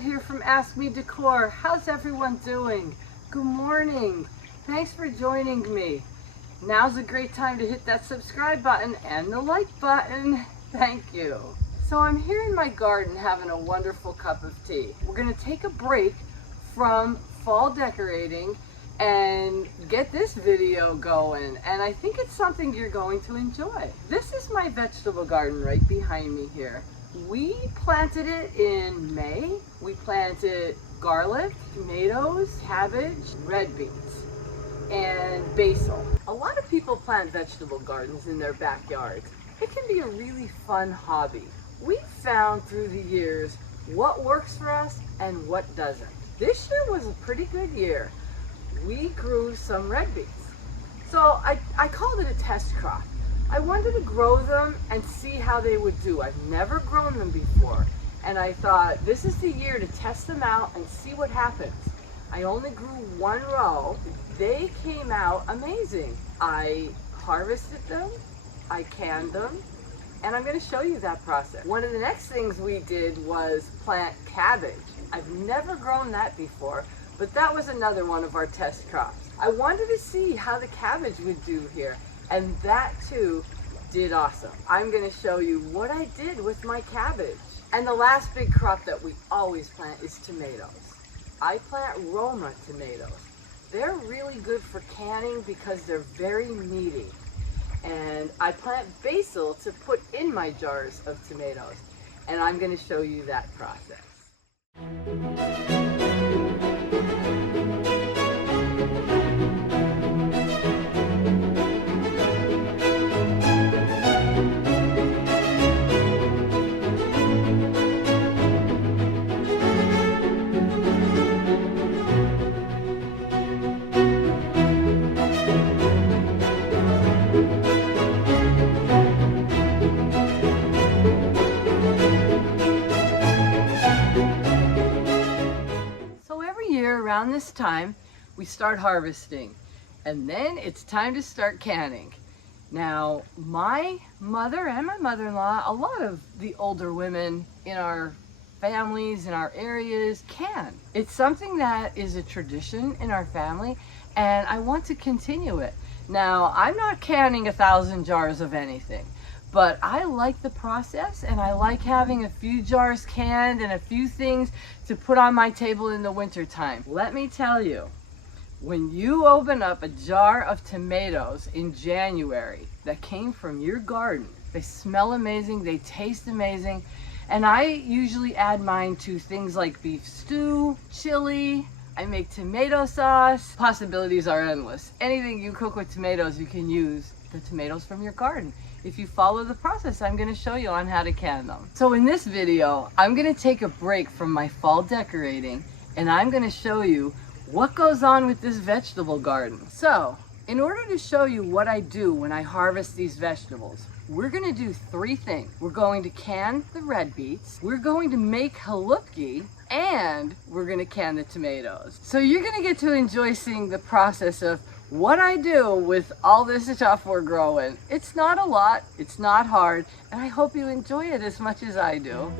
Here from Ask Me Decor. How's everyone doing? Good morning. Thanks for joining me. Now's a great time to hit that subscribe button and the like button. Thank you. So I'm here in my garden having a wonderful cup of tea. We're going to take a break from fall decorating and get this video going, and I think it's something you're going to enjoy. This is my vegetable garden right behind me here. We planted it in May. We planted garlic, tomatoes, cabbage, red beets, and basil. A lot of people plant vegetable gardens in their backyards. It can be a really fun hobby. We've found through the years what works for us and what doesn't. This year was a pretty good year. We grew some red beets. So I called it a test crop. I wanted to grow them and see how they would do. I've never grown them before, and I thought this is the year to test them out and see what happens. I only grew one row. They came out amazing. I harvested them, I canned them, and I'm going to show you that process. One of the next things we did was plant cabbage. I've never grown that before, but that was another one of our test crops. I wanted to see how the cabbage would do here. And that too did awesome. I'm going to show you what I did with my cabbage. And the last big crop that we always plant is tomatoes. I plant Roma tomatoes. They're really good for canning because they're very meaty. And I plant basil to put in my jars of tomatoes. And I'm going to show you that process. Around this time, we start harvesting, and then it's time to start canning. Now, my mother and my mother-in-law, a lot of the older women in our families, in our areas, can. It's something that is a tradition in our family, and I want to continue it. Now, I'm not canning 1,000 jars of anything, but I like the process, and I like having a few jars canned and a few things to put on my table in the winter time. Let me tell you, when you open up a jar of tomatoes in January that came from your garden, they smell amazing, they taste amazing, and I usually add mine to things like beef stew, chili, I make tomato sauce. Possibilities are endless. Anything you cook with tomatoes, you can use the tomatoes from your garden. If you follow the process I'm going to show you on how to can them. So in this video, I'm going to take a break from my fall decorating, and I'm going to show you what goes on with this vegetable garden. So in order to show you what I do when I harvest these vegetables, we're going to do three things. We're going to can the red beets, we're going to make HALUPKI, and we're going to can the tomatoes. So you're going to get to enjoy seeing the process of what I do with all this stuff we're growing. It's not a lot, it's not hard, and I hope you enjoy it as much as I do.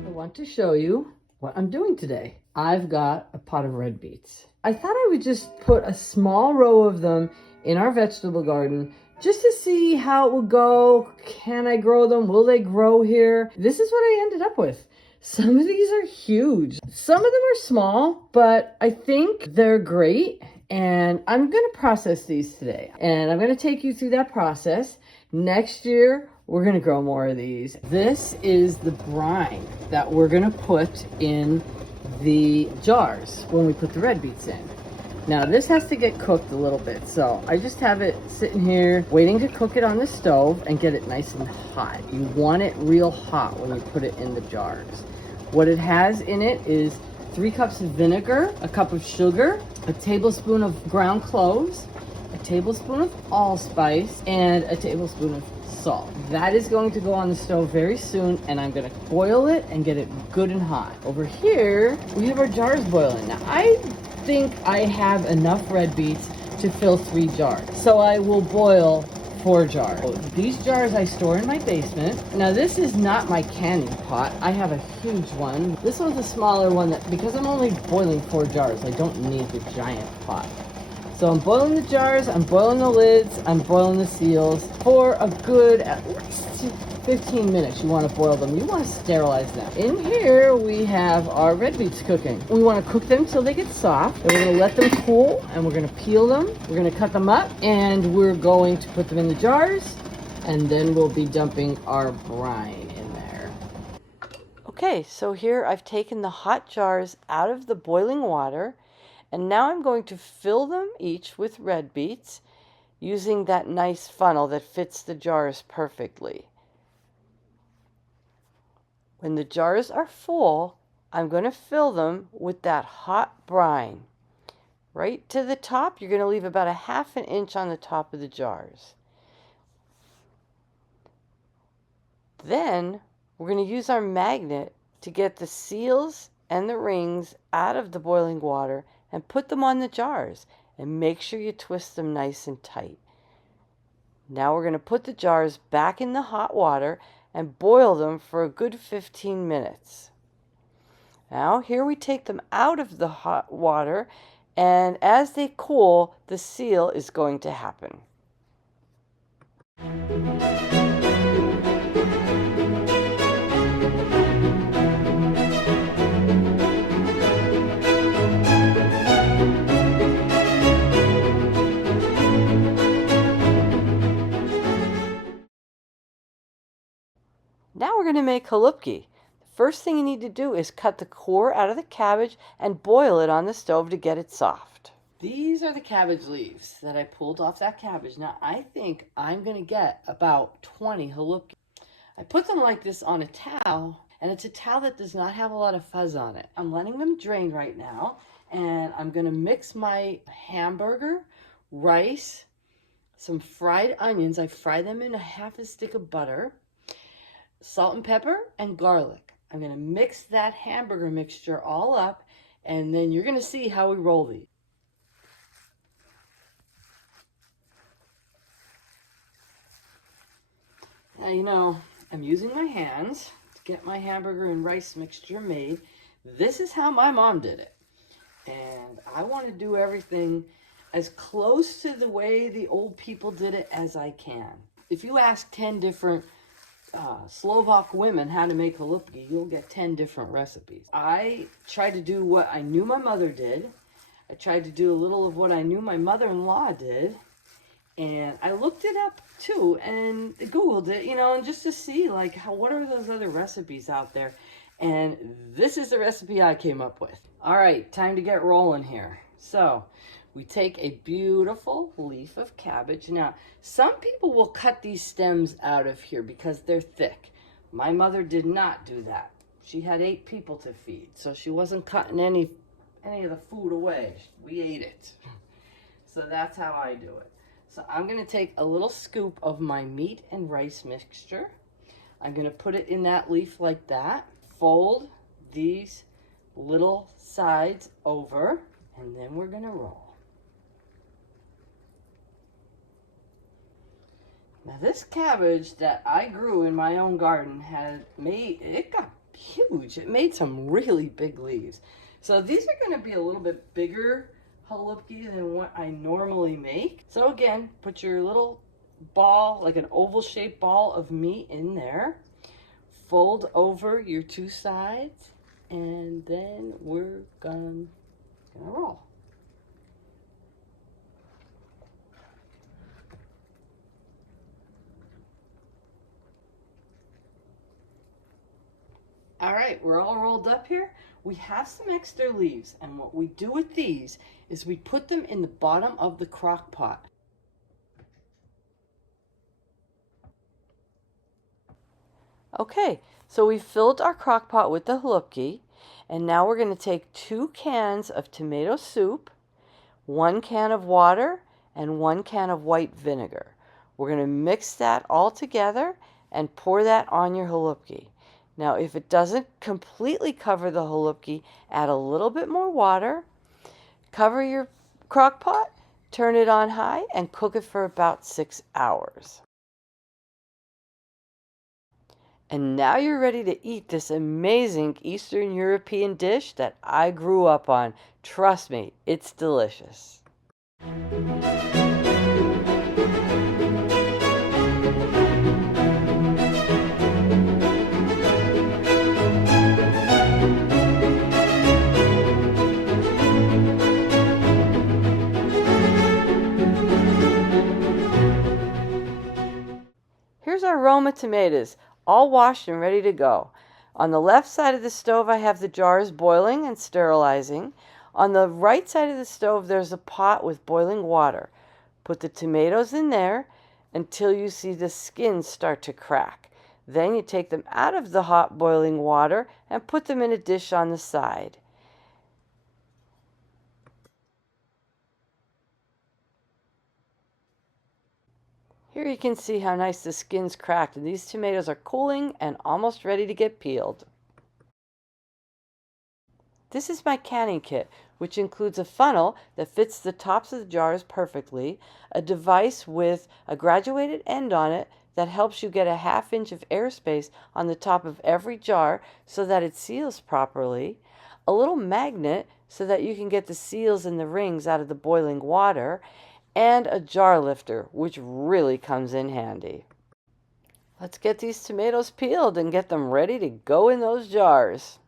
I want to show you what I'm doing today. I've got a pot of red beets. I thought I would just put a small row of them in our vegetable garden just to see how it will go. Can I grow them? Will they grow here? This is what I ended up with. Some of these are huge. Some of them are small, but I think they're great. And I'm going to process these today. And I'm going to take you through that process. Next year, We're gonna grow more of these. This is the brine that we're gonna put in the jars when we put the red beets in. Now this has to get cooked a little bit, so I just have it sitting here waiting to cook it on the stove and get it nice and hot. You want it real hot when you put it in the jars. What it has in it is 3 cups of vinegar, a cup of sugar, a tablespoon of ground cloves, a tablespoon of allspice, and a tablespoon of salt. That is going to go on the stove very soon, and I'm going to boil it and get it good and hot. Over here, we have our jars boiling. Now, I think I have enough red beets to fill 3 jars, so I will boil 4 jars. These jars I store in my basement. Now, this is not my canning pot. I have a huge one. This one's a smaller one that, because I'm only boiling 4 jars, I don't need the giant pot. So I'm boiling the jars, I'm boiling the lids, I'm boiling the seals for a good at least 15 minutes. You want to boil them. You want to sterilize them. In here we have our red beets cooking. We want to cook them till they get soft. And we're going to let them cool, and we're going to peel them. We're going to cut them up, and we're going to put them in the jars, and then we'll be dumping our brine in there. Okay, so here I've taken the hot jars out of the boiling water. And now I'm going to fill them each with red beets using that nice funnel that fits the jars perfectly. When the jars are full, I'm going to fill them with that hot brine. Right to the top, you're going to leave about a ½ inch on the top of the jars. Then we're going to use our magnet to get the seals and the rings out of the boiling water and put them on the jars, and make sure you twist them nice and tight. Now we're going to put the jars back in the hot water and boil them for a good 15 minutes. Now here we take them out of the hot water, and as they cool, the seal is going to happen. Now we're going to make HALUPKI. The first thing you need to do is cut the core out of the cabbage and boil it on the stove to get it soft. These are the cabbage leaves that I pulled off that cabbage. Now I think I'm going to get about 20 HALUPKI. I put them like this on a towel, and it's a towel that does not have a lot of fuzz on it. I'm letting them drain right now, and I'm going to mix my hamburger, rice, some fried onions. I fry them in a ½ stick of butter, salt and pepper, and garlic. I'm going to mix that hamburger mixture all up, and then you're going to see how we roll these. Now, you know, I'm using my hands to get my hamburger and rice mixture made. This is how my mom did it. And I want to do everything as close to the way the old people did it as I can. If you ask 10 different Slovak women how to make HALUPKI, you'll get 10 different recipes. I tried to do what I knew my mother did. I tried to do a little of what I knew my mother-in-law did. And I looked it up too and Googled it, you know, and just to see like what are those other recipes out there. And this is the recipe I came up with. All right, time to get rolling here. So we take a beautiful leaf of cabbage. Now, some people will cut these stems out of here because they're thick. My mother did not do that. She had 8 people to feed, so she wasn't cutting any of the food away. We ate it. So that's how I do it. So I'm going to take a little scoop of my meat and rice mixture. I'm going to put it in that leaf like that. Fold these little sides over, and then we're going to roll. Now this cabbage that I grew in my own garden it got huge. It made some really big leaves. So these are going to be a little bit bigger HALUPKI than what I normally make. So again, put your little ball, like an oval shaped ball of meat in there. Fold over your 2 sides, and then we're gonna roll. All right, we're all rolled up here. We have some extra leaves, and what we do with these is we put them in the bottom of the crock pot. Okay, so we filled our crock pot with the HALUPKI, and now we're going to take 2 cans of tomato soup, 1 can of water, and 1 can of white vinegar. We're going to mix that all together and pour that on your HALUPKI. Now, if it doesn't completely cover the HALUPKI, add a little bit more water, cover your crock pot, turn it on high, and cook it for about 6 hours. And now you're ready to eat this amazing Eastern European dish that I grew up on. Trust me, it's delicious. Here's our Roma tomatoes, all washed and ready to go. On the left side of the stove, I have the jars boiling and sterilizing. On the right side of the stove, there's a pot with boiling water. Put the tomatoes in there until you see the skins start to crack. Then you take them out of the hot boiling water and put them in a dish on the side. Here you can see how nice the skin's cracked, and these tomatoes are cooling and almost ready to get peeled. This is my canning kit, which includes a funnel that fits the tops of the jars perfectly, a device with a graduated end on it that helps you get a 1/2 inch of airspace on the top of every jar so that it seals properly, a little magnet so that you can get the seals and the rings out of the boiling water, and a jar lifter, which really comes in handy. Let's get these tomatoes peeled and get them ready to go in those jars.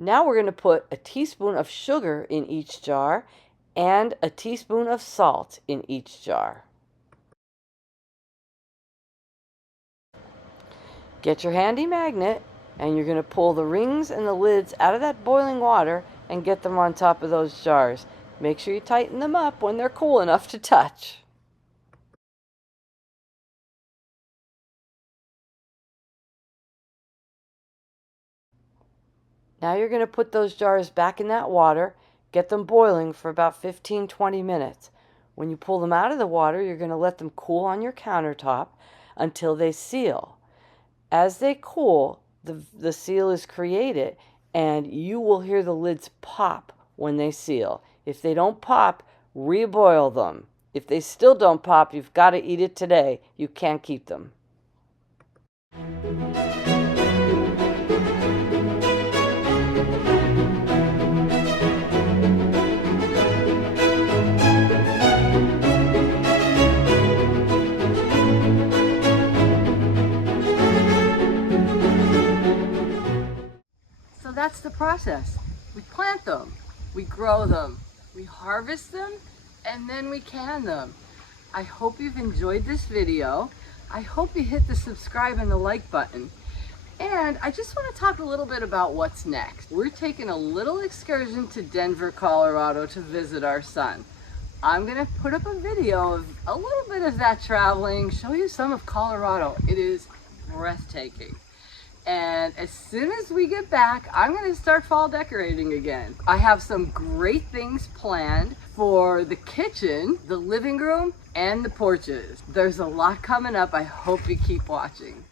Now we're going to put a teaspoon of sugar in each jar and a teaspoon of salt in each jar. Get your handy magnet, and you're going to pull the rings and the lids out of that boiling water and get them on top of those jars. Make sure you tighten them up when they're cool enough to touch. Now you're going to put those jars back in that water, get them boiling for about 15-20 minutes. When you pull them out of the water, you're going to let them cool on your countertop until they seal. As they cool, the seal is created, and you will hear the lids pop when they seal. If they don't pop, reboil them. If they still don't pop, you've got to eat it today. You can't keep them. So that's the process. We plant them, we grow them, we harvest them, and then we can them. I hope you've enjoyed this video. I hope you hit the subscribe and the like button. And I just want to talk a little bit about what's next. We're taking a little excursion to Denver, Colorado to visit our son. I'm going to put up a video of a little bit of that traveling, show you some of Colorado. It is breathtaking. And as soon as we get back, I'm going to start fall decorating again. I have some great things planned for the kitchen, the living room, and the porches. There's a lot coming up. I hope you keep watching.